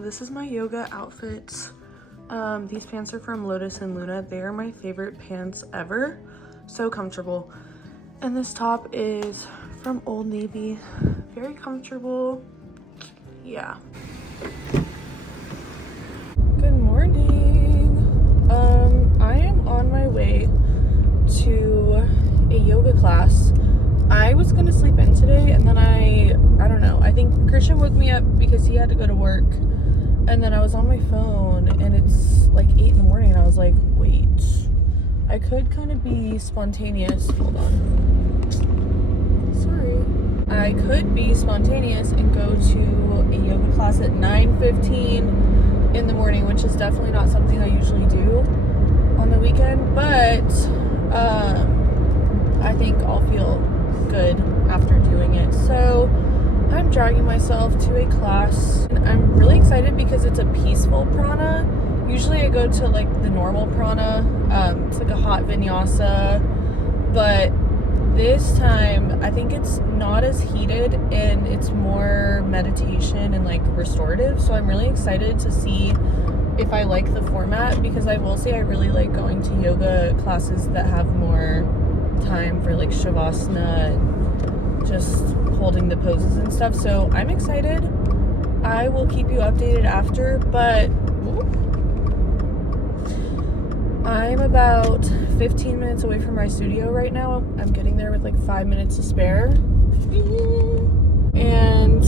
this is my yoga outfit. These pants are from Lotus and Luna. They are my favorite pants ever. So comfortable. And this top is from Old Navy. Very comfortable. Yeah. Good morning. I am on my way to a yoga class. I was gonna sleep in today, and then I don't know. I think Christian woke me up because he had to go to work. And then I was on my phone and it's like 8 in the morning and I was like, wait, I could kind of be spontaneous. Hold on. Sorry. I could be spontaneous and go to a yoga class at 9:15 in the morning, which is definitely not something I usually do on the weekend, but I think I'll feel good after doing it. So I'm dragging myself to a class, and I'm really excited because it's a peaceful prana. Usually I go to like the normal prana, it's like a hot vinyasa, but this time I think it's not as heated and it's more meditation and like restorative. So I'm really excited to see if I like the format, because I will say I really like going to yoga classes that have more time for like shavasana and just holding the poses and stuff. So I'm excited. I will keep you updated after, but I'm about 15 minutes away from my studio right now. I'm getting there with like 5 minutes to spare. And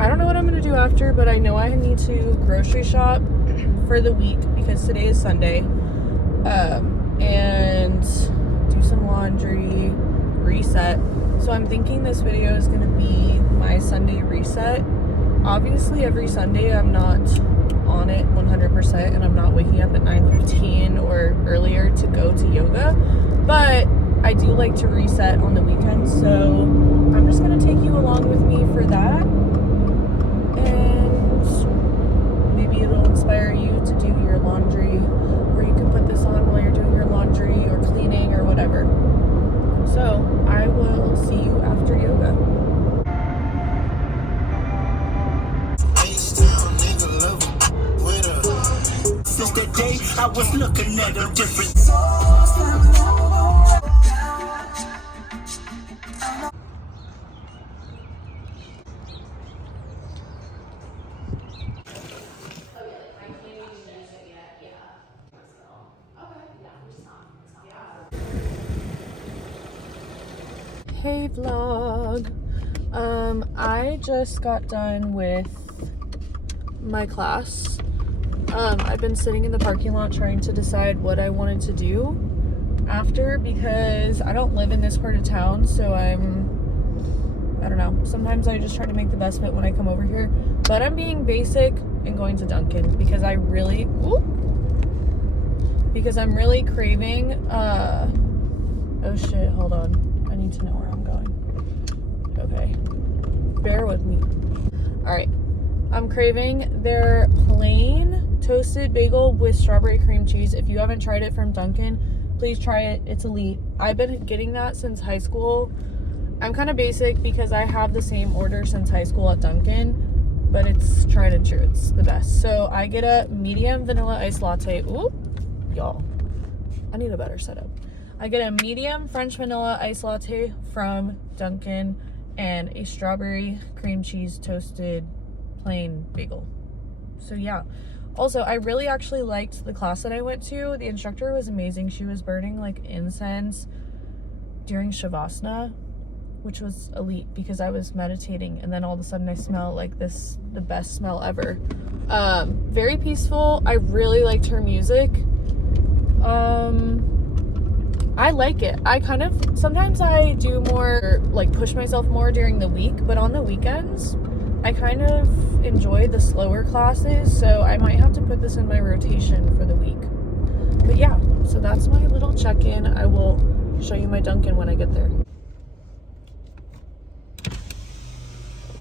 I don't know what I'm gonna do after, but I know I need to grocery shop for the week because today is Sunday. And do some laundry, reset. So I'm thinking this video is gonna be my Sunday reset. Obviously every Sunday I'm not on it 100% and I'm not waking up at 9:15 or earlier to go to yoga, but I do like to reset on the weekends. So I'm just gonna take you along with me for that, and maybe it'll inspire you to do your laundry, or you can put this on while you're doing your laundry or cleaning or whatever. So I will see you after yoga. Since that day I was looking at them different. Hey vlog. I just got done with my class. I've been sitting in the parking lot trying to decide what I wanted to do after, because I don't live in this part of town, so I don't know. Sometimes I just try to make the best of it when I come over here, but I'm being basic and going to Dunkin' because I'm really craving, oh shit, hold on. I need to know where I'm going. Okay. Bear with me. All right. I'm craving their plain toasted bagel with strawberry cream cheese. If you haven't tried it from Dunkin', please try it. It's elite. I've been getting that since high school. I'm kind of basic because I have the same order since high school at Dunkin', but it's tried and true. It's the best. So I get a medium vanilla iced latte. Ooh, y'all. I need a better setup. I get a medium French vanilla iced latte from Dunkin' and a strawberry cream cheese toasted plain bagel. So yeah. Also, I really actually liked the class that I went to. The instructor was amazing. She was burning like incense during shavasana, which was elite because I was meditating, and then all of a sudden I smell like this, the best smell ever. Very peaceful. I really liked her music. I like it. I kind of, sometimes I do more, like push myself more during the week, but on the weekends, I kind of enjoy the slower classes, so I might have to put this in my rotation for the week. But yeah, so that's my little check-in. I will show you my Dunkin' when I get there.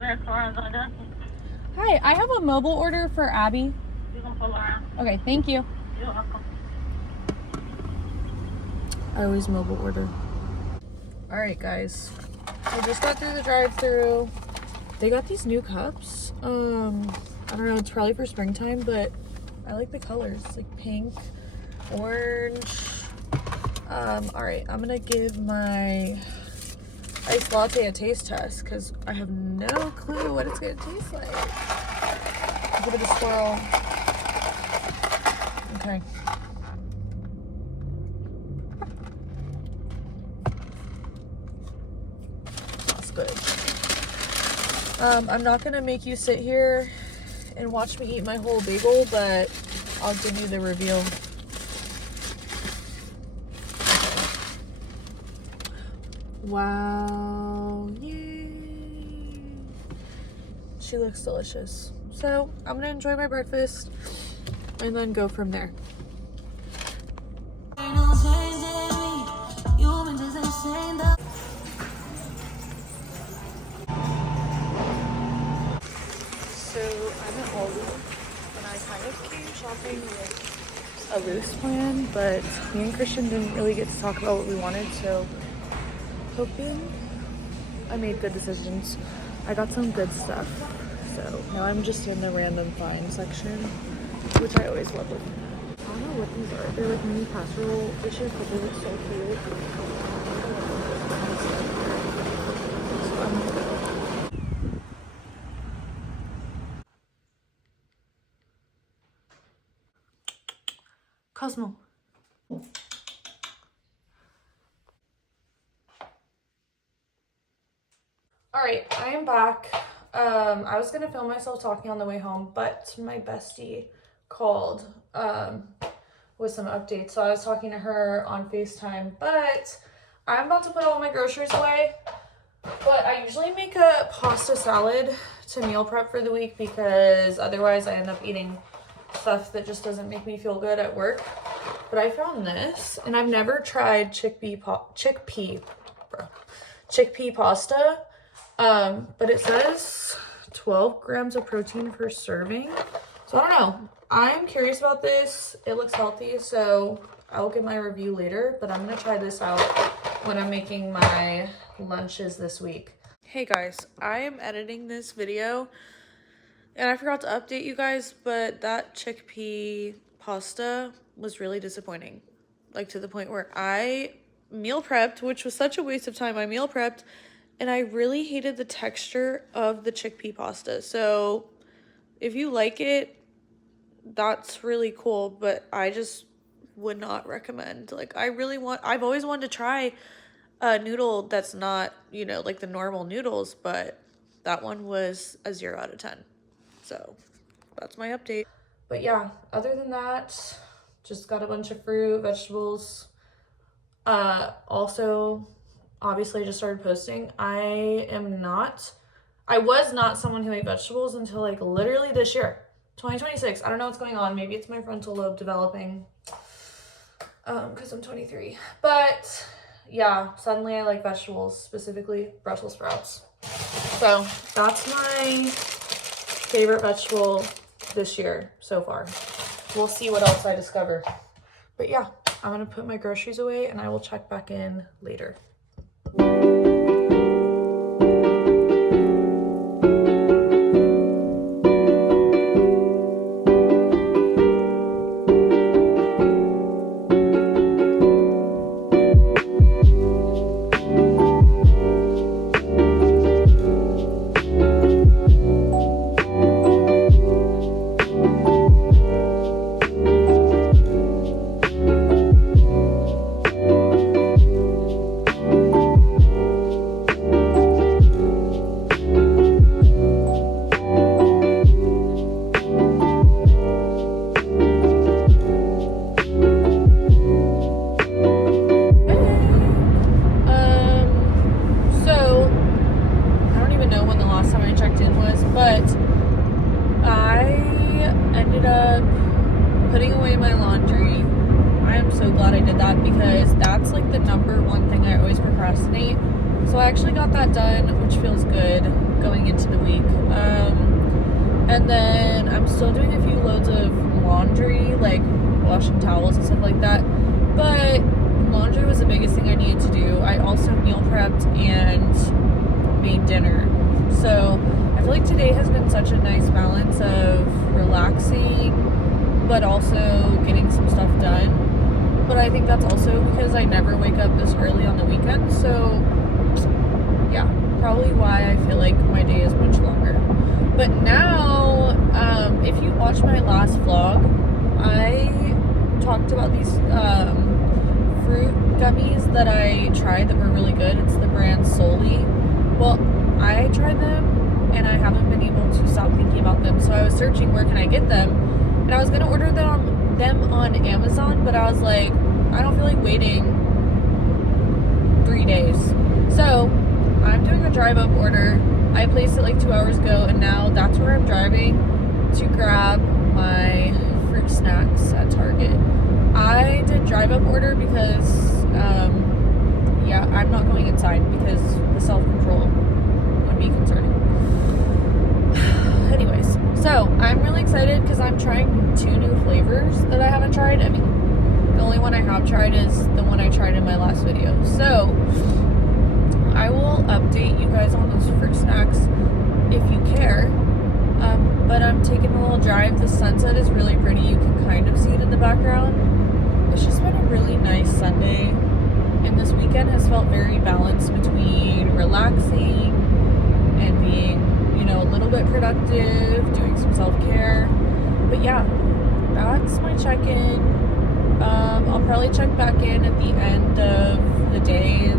Hi, I have a mobile order for Abby. You can pull around. Okay, thank you. You're welcome. I always mobile order. All right, guys. I just got through the drive-thru. They got these new cups. I don't know, it's probably for springtime, but I like the colors, like pink, orange. All right, I'm gonna give my iced latte a taste test because I have no clue what it's gonna taste like. Give it a swirl. Okay. That's good. I'm not gonna make you sit here and watch me eat my whole bagel, but I'll give you the reveal. Wow, yay! She looks delicious. So I'm gonna enjoy my breakfast and then go from there. So I'm at Aldi and I kind of came shopping with a loose plan, but me and Christian didn't really get to talk about what we wanted, so hoping I made good decisions. I got some good stuff, so now I'm just in the random find section, which I always love looking at. I don't know what these are. They're like mini casserole dishes, but they look so cute. Cosmo. All right, I am back. I was gonna film myself talking on the way home, but my bestie called with some updates. So I was talking to her on FaceTime, but I'm about to put all my groceries away. But I usually make a pasta salad to meal prep for the week because otherwise I end up eating stuff that just doesn't make me feel good at work. But I found this, and I've never tried chickpea pasta. But it says 12 grams of protein per serving. So I don't know. I'm curious about this. It looks healthy, so I'll give my review later, but I'm gonna try this out when I'm making my lunches this week. Hey guys, I am editing this video and I forgot to update you guys, but that chickpea pasta was really disappointing. Like to the point where I meal prepped, which was such a waste of time. I meal prepped and I really hated the texture of the chickpea pasta. So if you like it, that's really cool, but I just would not recommend. Like I've always wanted to try a noodle that's not, you know, like the normal noodles, but that one was a 0 out of 10. So that's my update. But yeah, other than that, just got a bunch of fruit, vegetables. Also, obviously I just started posting. I was not someone who ate vegetables until like literally this year, 2026. I don't know what's going on. Maybe it's my frontal lobe developing, because I'm 23. But yeah, suddenly I like vegetables, specifically Brussels sprouts. So that's my favorite vegetable this year so far. We'll see what else I discover. But yeah, I'm gonna put my groceries away and I will check back in later. Putting away my laundry. I am so glad I did that because that's like the number one thing I always procrastinate. So I actually got that done, which feels good going into the week. And then I'm still doing a few loads of laundry, like washing towels and stuff like that. But laundry was the biggest thing I needed to do. I also meal prepped and made dinner. So I feel like today has been such a nice balance of but also getting some stuff done. But I think that's also because I never wake up this early on the weekend, so yeah, probably why I feel like my day is much longer. But now, if you watch my last vlog, I talked about these fruit gummies that I tried that were really good. It's the brand Solely. Well, I tried them and I haven't been able to stop thinking about them. So I was searching where can I get them, and I was gonna order them on Amazon, but I was like, I don't feel like waiting 3 days. So I'm doing a drive-up order. I placed it like 2 hours ago, and now that's where I'm driving to grab my fruit snacks at Target. I did drive-up order because, yeah, I'm not going inside because the self-control would be concerning. Anyways, so I'm really excited because I'm trying 2 new flavors that I haven't tried. I mean, the only one I have tried is the one I tried in my last video. So I will update you guys on those fruit snacks if you care. But I'm taking a little drive. The sunset is really pretty. You can kind of see it in the background. It's just been a really nice Sunday, and this weekend has felt very balanced between relaxing and being, you know, a little bit productive, doing some self-care. But yeah, that's my check-in. I'll probably check back in at the end of the day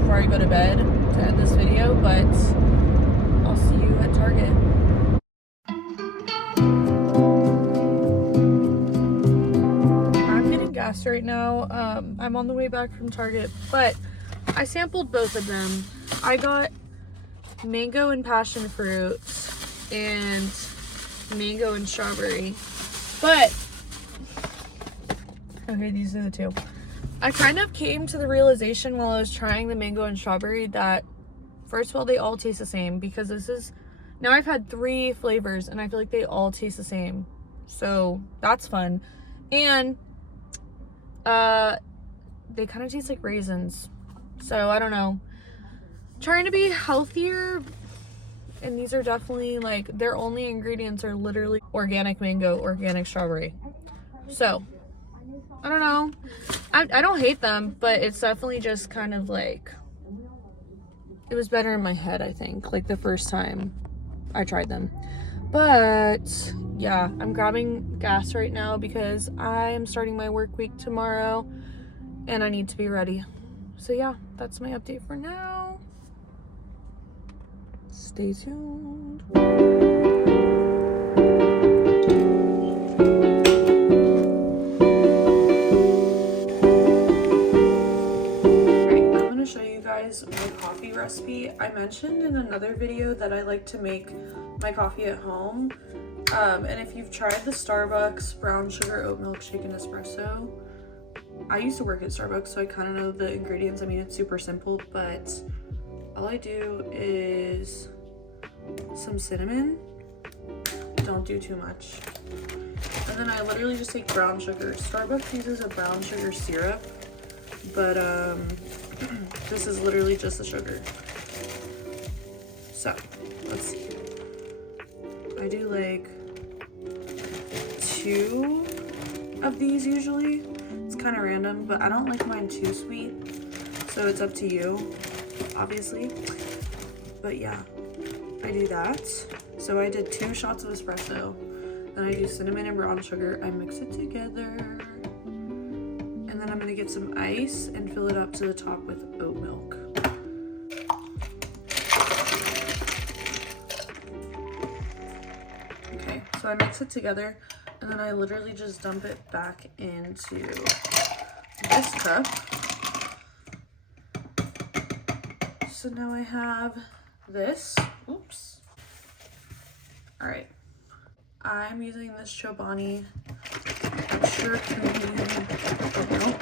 before I go to bed to end this video, but I'll see you at Target. I'm getting gas right now. I'm on the way back from Target, but I sampled both of them. I got mango and passion fruit and mango and strawberry, but okay, these are the 2. I kind of came to the realization while I was trying the mango and strawberry that, first of all, they all taste the same, because now I've had 3 flavors and I feel like they all taste the same. So that's fun. And they kind of taste like raisins. So I don't know. Trying to be healthier, and these are definitely like, their only ingredients are literally organic mango, organic strawberry. So I don't know. I don't hate them, but it's definitely just kind of like, it was better in my head, I think, like the first time I tried them. But yeah, I'm grabbing gas right now because I am starting my work week tomorrow and I need to be ready. So yeah, that's my update for now. Stay tuned. My coffee recipe. I mentioned in another video that I like to make my coffee at home, and if you've tried the Starbucks brown sugar oat milk shaken espresso, I used to work at Starbucks, so I kind of know the ingredients. I mean, it's super simple, but all I do is some cinnamon, don't do too much, and then I literally just take brown sugar. Starbucks uses a brown sugar syrup, but this is literally just the sugar. So let's see, I do like 2 of these usually. It's kind of random, but I don't like mine too sweet, so it's up to you, obviously. But yeah, I do that. So I did 2 shots of espresso, then I do cinnamon and brown sugar. I mix it together, and then I'm gonna get some ice and fill it up to the top with oat milk. Okay, so I mix it together, and then I literally just dump it back into this cup. So now I have this. Oops. All right. I'm using this Chobani extra creamy oat milk.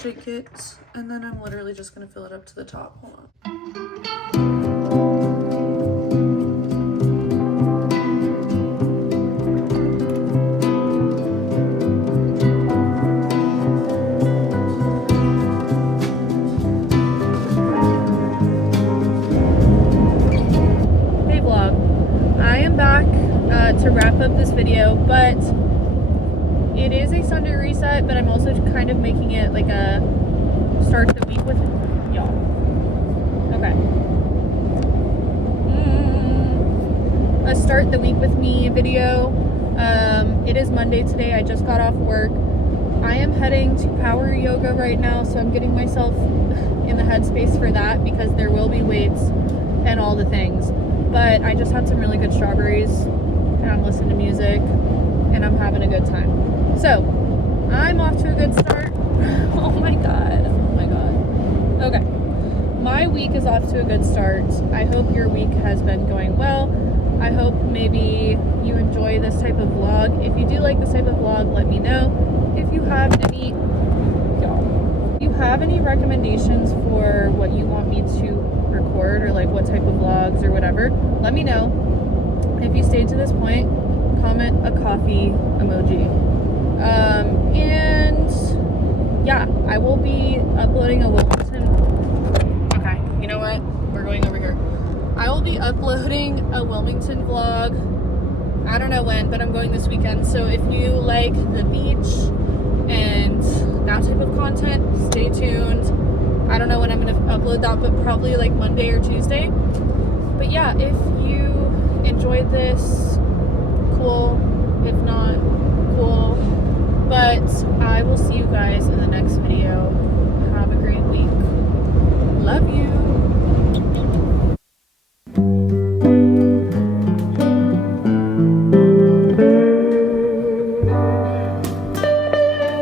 Shake it, and then I'm literally just gonna fill it up to the top. Hold on. To wrap up this video, but it is a Sunday reset, but I'm also kind of making it like a start the week with y'all. Okay. A start the week with me video. It is Monday today. I just got off work. I am heading to power yoga right now, so I'm getting myself in the headspace for that because there will be weights and all the things. But I just had some really good strawberries and I'm listening to music and I'm having a good time. So I'm off to a good start. Oh my god. Okay. My week is off to a good start. I hope your week has been going well. I hope maybe you enjoy this type of vlog. If you do like this type of vlog, let me know. If you have any recommendations for what you want me to record or like what type of vlogs or whatever, let me know. If you stayed to this point, comment a coffee emoji. And yeah, I will be uploading a Wilmington. Okay, you know what? We're going over here. I will be uploading a Wilmington vlog. I don't know when, but I'm going this weekend. So if you like the beach and that type of content, stay tuned. I don't know when I'm going to upload that, but probably like Monday or Tuesday. But yeah, if you enjoyed this, cool. If not, cool. But I will see you guys in the next video. Have a great week. Love you.